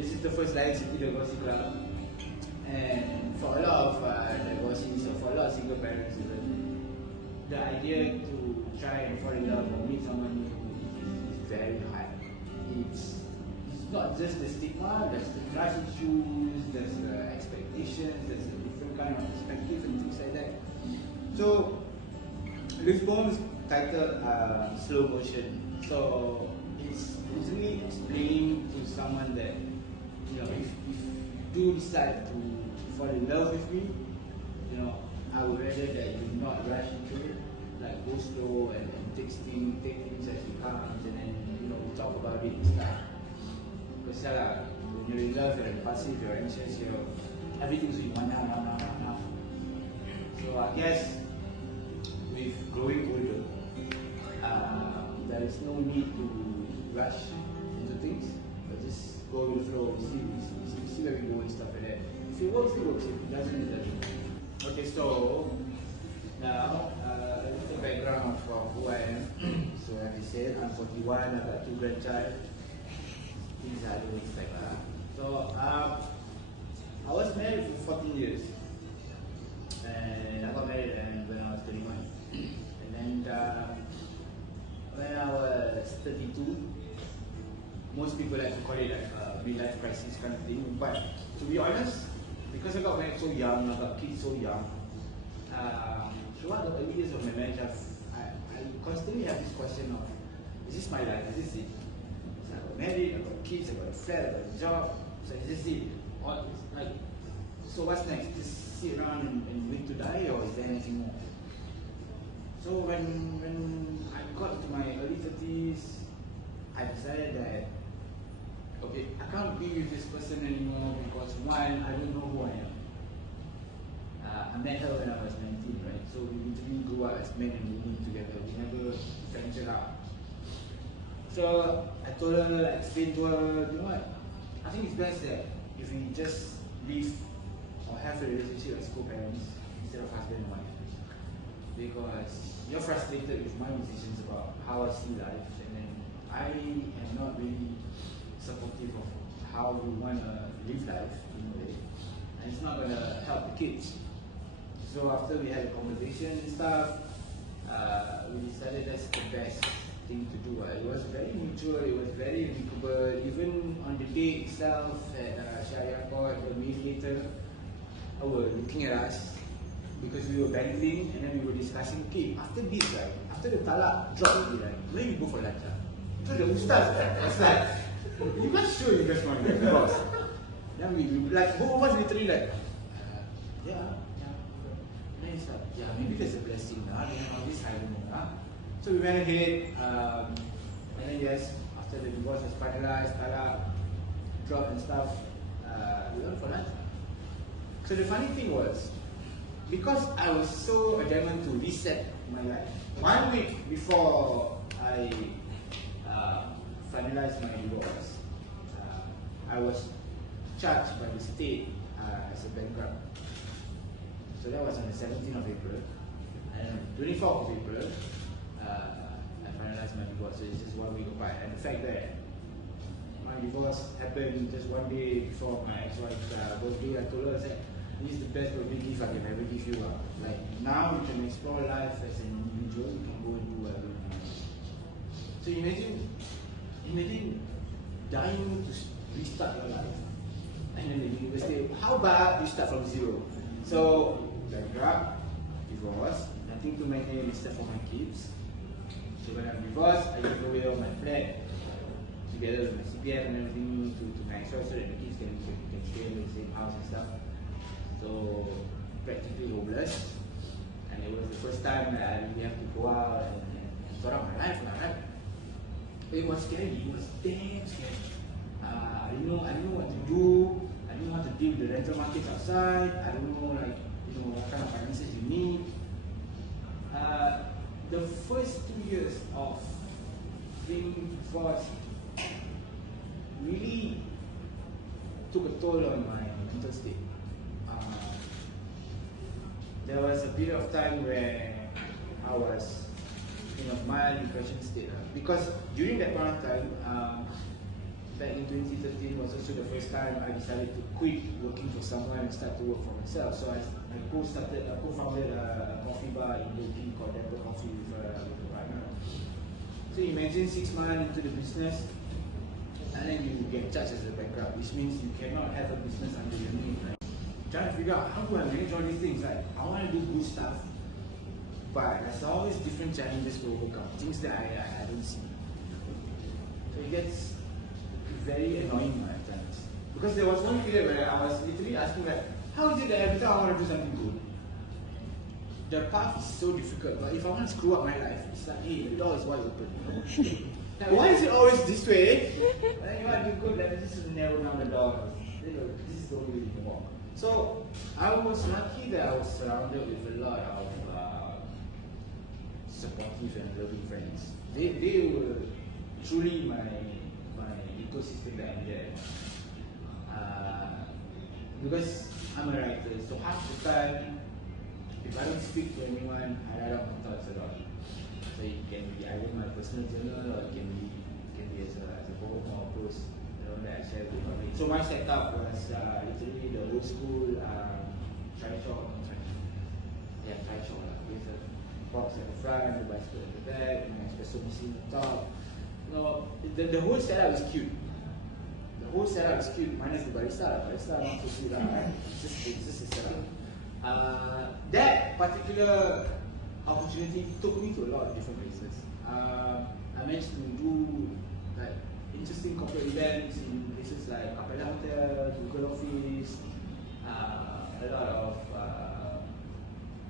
this is the first Lion City Divorcee Club, and for a lot of divorcees, or for a lot of single parents even, the idea to try and fall in love or meet someone new is very hard. It's not just the stigma, there's the trust issues, there's the expectations, there's a different kind of perspective and things like that. So this poem is titled Slow Motion. So it's basically explaining to someone that, you know, if you do decide to fall in love with me, you know, I would rather that you not rush into it, like go slow and take things as it comes, and then, you know, we talk about it and stuff. Because when you're in love, you're impulsive, you're anxious, everything's you want now. So I guess with growing older, there is no need to rush into things, but just go with the flow, see where we go and stuff like that. If it works, it works. If it doesn't, it doesn't. Okay, so now a little background of who I am. So as I said, I'm 41, I've got 2 grandchildren. Things I don't expect. So I was married for 14 years, and I got married when I was 31. And then when I was 32, most people like to call it like a midlife crisis kind of thing. But to be honest, because I got married so young, I got kids so young, throughout the early years of my marriage, I constantly have this question of, is this my life? Is this it? So I got married, I got kids, I got a flat, I got a job. So is this it? Or like, so what's next? Just sit around and wait to die, or is there anything more? So when I got to my early 30s, I decided that, okay, I can't be with this person anymore because one, I don't know who I am. I met her when I was 19, right? So we literally grew up as men and women together. We never ventured out. So I told her, I explained to her, you know what? I think it's best that if we just live or have a relationship as co-parents instead of husband and wife. Because you're frustrated with my decisions about how I see life, and then I am not really supportive of how we want to live life in a way, and it's not going to help the kids. So after we had a conversation and stuff, we decided that's the best thing to do. It was very mutual, it was very amicable. Even on the day itself at Sharia Court, the mediator were looking at us because we were bantering, and then we were discussing, okay, after this, right, after the talak dropped, right, where you go for lunch? So the ustaz, was like, you guys sure you guys want to get divorced? Then we like, both of us literally like, yeah. And then it's like, yeah, maybe there's a blessing, then all this, I don't know. So we went ahead, and then yes, after the divorce was finalized, talak dropped and stuff, we went for lunch. So the funny thing was, because I was so adamant to reset my life, 1 week before I finalized my divorce, I was charged by the state as a bankrupt. So that was on the 17th of April, and 24th of April, I finalized my divorce. So it's just 1 week apart, and the fact that my divorce happened just 1 day before my ex-wife's birthday, I told her, I said, this is the best birthday gift I can ever give you. Like, now you can explore life as an individual, you can go and do whatever you want. So imagine dying to restart your life, and then the university, how about you start from zero? So, bankrupt, divorce, nothing to my name except for my kids. So when I'm divorced, I give away all my flat, together with my CPF and everything, to my ex-wife, so that the kids can stay in the same house and stuff. So practically homeless, and it was the first time that I really have to go out and sort out my life. It was scary. It was damn scary. I didn't know what to do. I didn't know how to deal with the rental markets outside. I don't know, like, what kind of finances you need. The first 2 years of being divorced really took a toll on my mental state. There was a period of time where I was in a mild depression state, because during that point of time, back in 2013 was also the years' time, I decided to quit working for someone and start to work for myself. So I co-founded a coffee bar in Loki called Denver Coffee with a partner. So imagine 6 months into the business, and then you get charged as a bankrupt, which means you cannot have a business under your name. Right? Trying to figure out how do I manage all these things. Like, I want to do good stuff, but there's always different challenges to overcome, things that I don't see. So it gets very annoying at times. Because there was one period where I was literally asking, like, how is it that every time I want to do something good, the path is so difficult, but if I want to screw up my life, it's like, hey, the door is wide open. Like, why is it always this way? Like, you want to do good, let me just narrow down the door. This is the only way you can walk. So I was lucky that I was surrounded with a lot of supportive and loving friends. They were truly my ecosystem that I'm there. Because I'm a writer, so half the time, if I don't speak to anyone, I write out my thoughts a lot. So it can be either my personal journal, or it can be as a poem or a post, that I share with my mates. So my setup was literally the old school tri-shot, with a box at the front, the bicycle at the back, and an espresso machine on top. The whole setup is cute. The whole setup is cute, minus the barista. Barista not so cute, right? It's just a setup. That particular opportunity took me to a lot of different places. I managed to do like interesting corporate events in places like Capella Hotel, Google Office, a lot of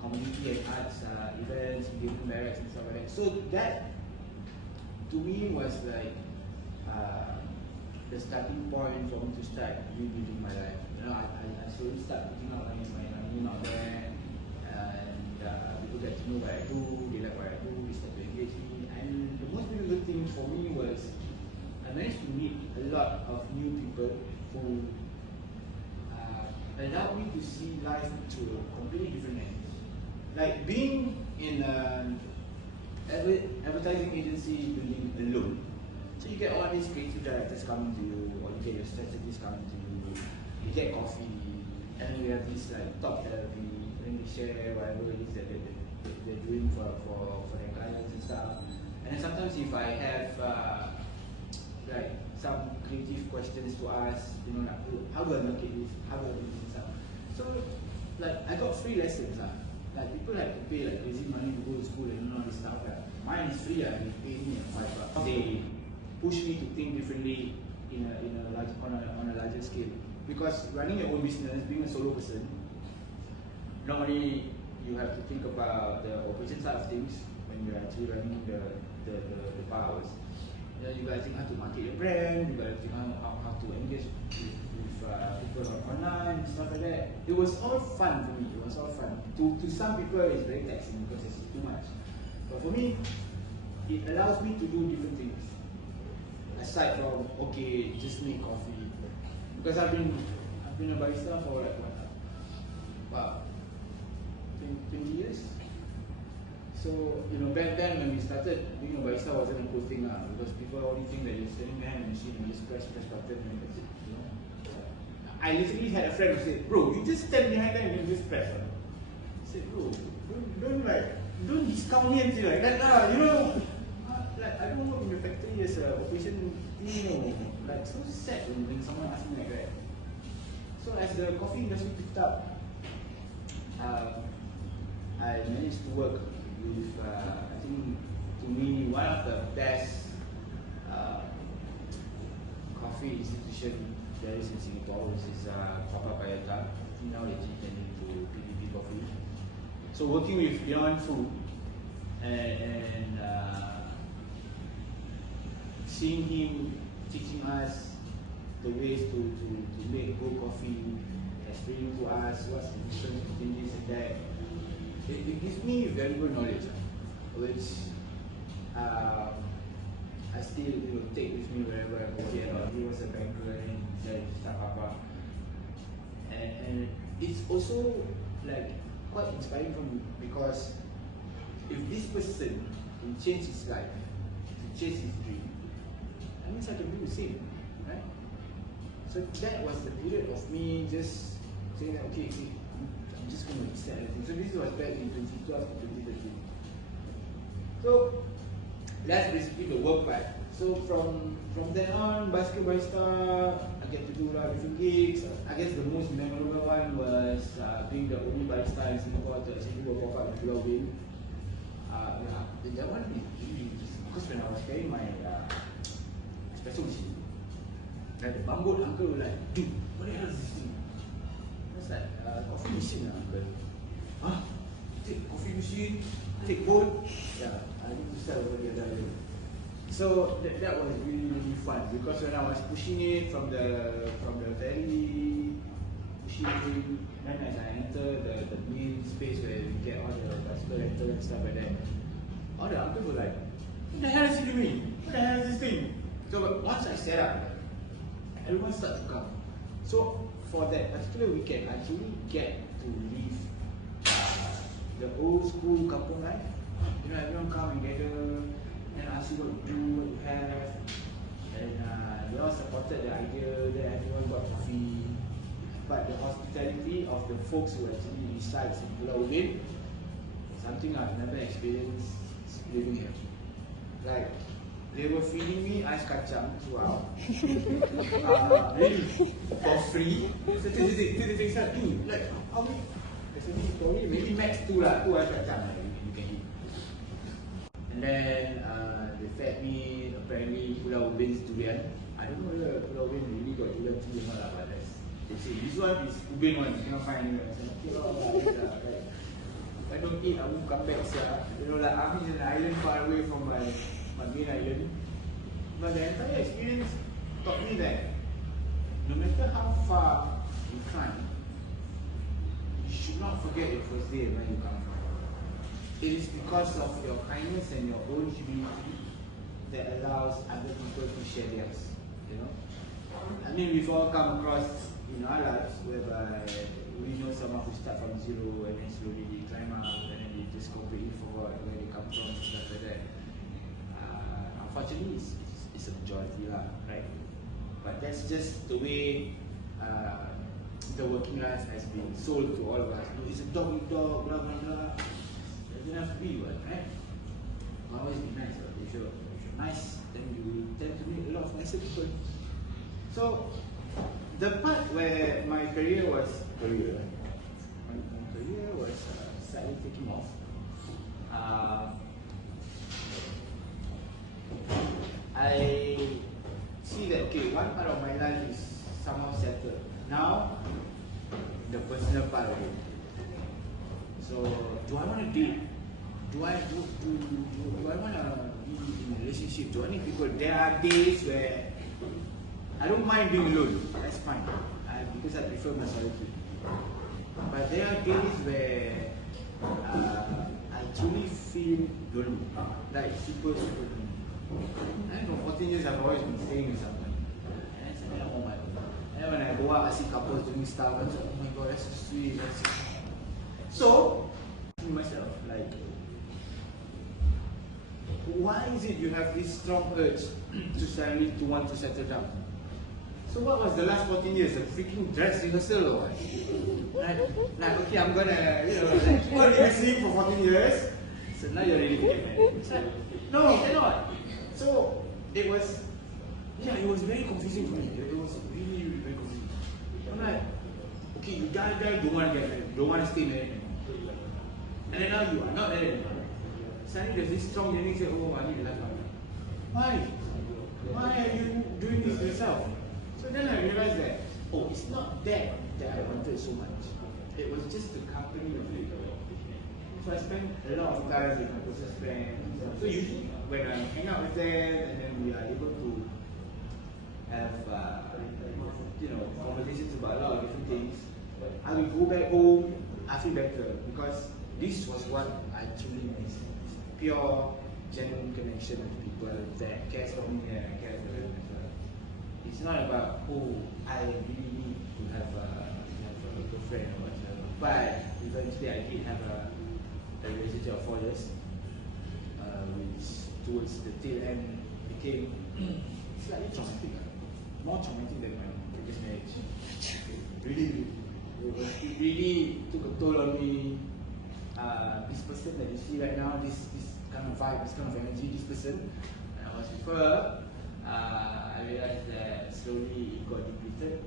community and arts events, Indian barracks and stuff like that. So that, to me, was like the starting point for me to start rebuilding my life. I slowly start putting out my name out there, and people get to know what I do, they like what I do, they start to engage me. And the most beautiful thing for me was I managed to meet a lot of new people who allowed me to see life through a completely different lens. Like being in an advertising agency building alone. So you get all these creative directors coming to you, or you get your strategists coming to you, you get coffee, and then we have this like talk therapy, and they share whatever it is that they're doing for their clients and stuff. And then sometimes if I have like some creative questions to ask, like, how do I market this? How do I do this stuff? So like I got free lessons. Like people like to pay like crazy money to go to school and all this stuff. Mine is free. They pay me $5. They push me to think differently on a larger scale. Because running your own business, being a solo person, not only you have to think about the operation side of things when you're actually running the powers. You got to think how to market your brand, you got to think how to engage with people online and stuff like that. It was all fun for me, it was all fun. To some people it's very taxing because it's too much. But for me, it allows me to do different things. Aside from, okay, just make coffee. Because I've been a barista for like what, 20 years? So, back then when we started, being a barista wasn't a cool thing because people only think that you're standing behind a machine and just press button and that's it. I literally had a friend who said, bro, you just stand behind there and you just press. I said, bro, don't discount me until like that like I don't work in the factory as an operation team, like so sad when someone asks me like that. So as the coffee industry picked up, I managed to work with, I think, to me, one of the best coffee institution there is in Singapore, which is Papa Payata. I think now they're changing to PPP Coffee. So working with Beyond Food and seeing him teaching us the ways to make good coffee, explaining to us what's the difference between this and that. It gives me valuable knowledge, which I still take with me wherever I go. He was a banker and he said stuff about, and it's also like quite inspiring for me because if this person can change his life, to chase his dream, that means I can do the same, right? So that was the period of me just saying that, okay, I'm just going to accept everything. So this was back in 2012 to 2013. So that's basically the work part. So from then on, basketball star, I get to do a lot of different gigs. I guess the most memorable one was being the only barista in Singapore to actually do a walk-out with Pulau Ubin. That one really, because when I was carrying my espresso machine, the bamboo uncle was like, dude, what the hell is this thing? I was like, coffee machine, uncle. Huh? Take coffee machine, take boat. Yeah, I need to sell over there. So that was really fun because when I was pushing it from the very pushing, then as I enter the main space where we get all the bicycle rental and stuff like that, all the uncles were like, what the hell is he doing? What the hell is this thing? So once I set up, everyone started to come. So for that particular weekend, I actually get to live the old school kampung life. You know, everyone come and gather and ask you what you do, what you have. And they all supported the idea that everyone got coffee. But the hospitality of the folks who actually resides in Pulau Ubin, something I've never experienced living here. Like, they were feeding me ice kacang throughout. Really, for free. So they said, dude, like, how many? Probably maybe max two ice kacang you can eat. And then they fed me apparently Pulau Ubin's durian. I don't know whether Pulau Ubin really got durian tea or not, but they say this one is Ubin one, you cannot find anywhere. I said, okay, right. If I don't eat, I won't come back, sir. You know, like I'm in an island far away from my main island. But the entire experience taught me that no matter how far you climb, you should not forget your first day where you come from. It is because of your kindness and your own humility that allows other people to share theirs. You know, I mean, we've all come across in our lives whereby we know someone who start from zero and then slowly they climb up and then they just completely forgot where they come from and stuff like that. Unfortunately, it's a majority lah, right? But that's just the way the working life has been sold to all of us. It's a dog, blah blah blah. Doesn't have to be one, right? Always be nice. If you're nice, then you tend to meet a lot of nicer people. So the part where my career was slightly taking off. I see that okay, one part of my life is somehow settled. Now, the personal part of it. So, do I want to date? Do I want to be in a relationship? Do I need people? There are days where I don't mind being alone. That's fine, because I prefer my solitude. But there are days where I truly feel lonely, like super lonely. And for 14 years, I've always been staying with someone. And I said, oh my God. And when I go out, I see couples doing stuff. I say, oh my God, that's so sweet. That's so... So, asking myself, like, why is it you have this strong urge to suddenly to want to settle down? So what was the last 14 years? A freaking dress rehearsal or what? Like, okay, I'm gonna, keep on rehearsing for 14 years. So now you're ready to get married. Like, no, cannot. So it was very confusing for me. It was really, really very confusing. I'm like, okay, you die, don't want to get married, don't want to stay married anymore. And then now you are not married anymore. Suddenly there's this strong yearning say, oh, I need a life partner. Why? Why are you doing this to yourself? So then I realized that, oh, it's not that I wanted so much. It was just the company of it. So I spent a lot of time with my closest friends. So usually when I hang out with them and then we are able to have conversations about a lot of different things, I will go back home, I feel better because this was what I truly miss. Pure, genuine connection with people that cares for me and I care for them as well. It's not about, oh, I really need to have a girlfriend or whatever. But eventually I did have a relationship of 4 years, which towards the tail end became slightly traumatic, more traumatic than previous marriage. It really took a toll on me. This person that you see right now, this kind of vibe, this kind of energy, this person, when I was with her, I realized that slowly it got depleted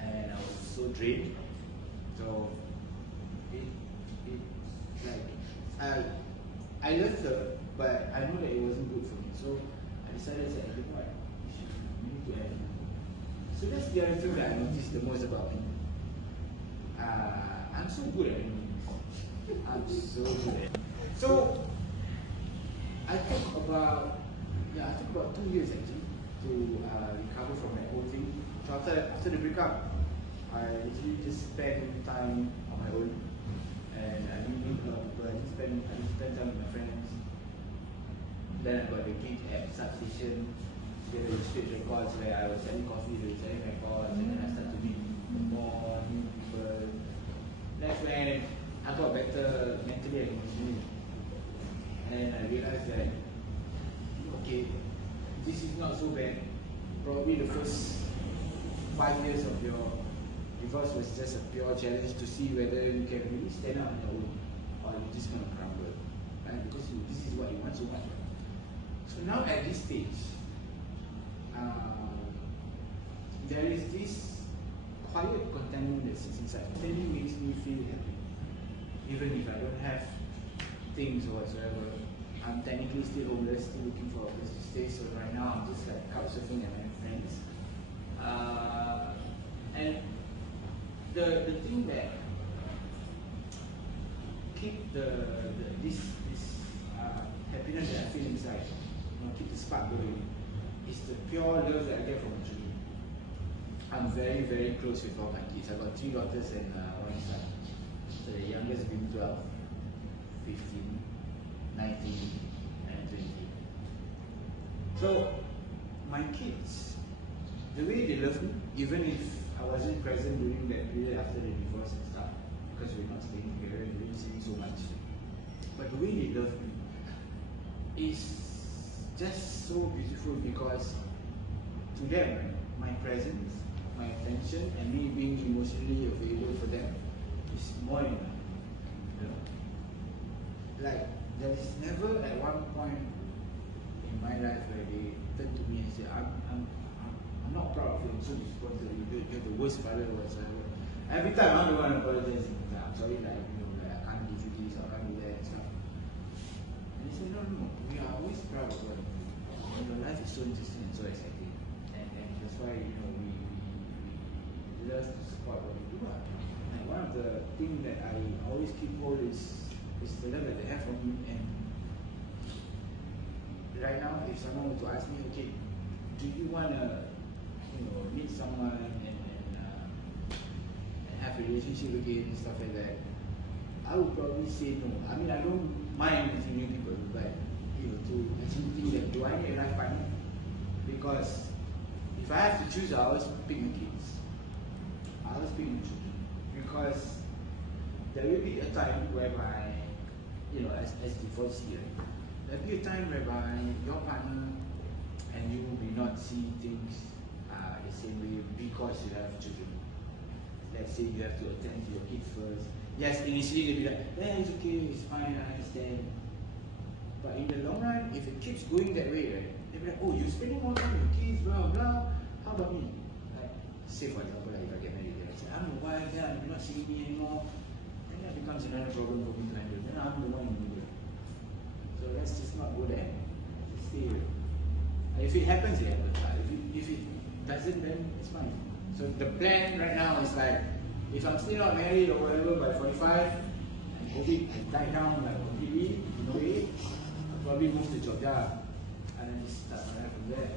and I was so drained. So I loved her, but I know that it wasn't good for me. So I decided that, you know what, we need to end. So that's the other thing that I noticed the most about me. I'm so good at it. I'm so good at it. So I took about 2 years actually to recover from that whole thing. So after the breakup, I actually just spent time on my own, and I didn't meet a lot of people. I didn't spend time with my friends. Then I got the gig at substation, get the stage records where I was selling coffee, they were selling records, and then I started to meet more new people. That's when I got better mentally and emotionally. And I realized that, okay, this is not so bad. Probably the first 5 years of your divorce was just a pure challenge to see whether you can really stand up on your own or you're just going to crumble. Right? Because this is what you want so much. Right? So now at this stage, there is this quiet contentment that sits inside. It really makes me feel happy. Even if I don't have things or whatsoever, I'm technically still homeless, still looking for a place to stay. So right now I'm just like couch surfing at my friends. And the thing that keep this happiness that I feel inside, keep the spark going, is the pure love that I get from my children. I'm very, very close with all my kids. I've got 3 daughters and 1 son. So the youngest being 12, 15, 19, and 20. So my kids, the way they love me, even if I wasn't present during that period after the divorce and stuff, because we're not staying together and we didn't see so much. But the way they love me is just so beautiful, because to them, my presence, my attention, and me being emotionally available for them is more than enough. You know? Like, there is never at one point in my life where they turn to me and say, I'm not proud of you, I'm so disappointed with you, you're the worst father whatsoever. Every time I'm the one apologizing, I'm sorry, like, I can't give you this, I can't do that and stuff. And they say, no, we are always proud of what you do. Your life is so interesting and so exciting. And that's why, we love to support what we do. And one of the things that I always keep hold is the love that they have for me. And right now, if someone were to ask me, okay, do you want to meet someone and have a relationship again and stuff like that, I would probably say no. I mean, I don't mind meeting new people, but to actually think that, do I need a life partner? Because if I have to choose, I always pick my kids. I always pick my children. Because there will be a time whereby, as divorcee, there will be a time whereby your partner and you may not see things the same way because you have children. Let's say you have to attend to your kids first. Yes, initially they'll be like, yeah, it's okay, it's fine, I understand. But in the long run, if it keeps going that way, right, they'll be like, oh, you're spending more time with your kids, blah, blah. How about me? Like, say for example, like if I get married, I say, I'm the wife, yeah, you're not seeing me anymore. Then that becomes another problem for me to handle. Then I'm the one in the middle. So let's just not go there. Just stay here. If it happens, it happens. If it doesn't, then it's fine. So the plan right now is like, if I'm still not married or whatever by 45, and COVID has died down like completely, in a way, I'll probably move to Jogja and then just start my life from there.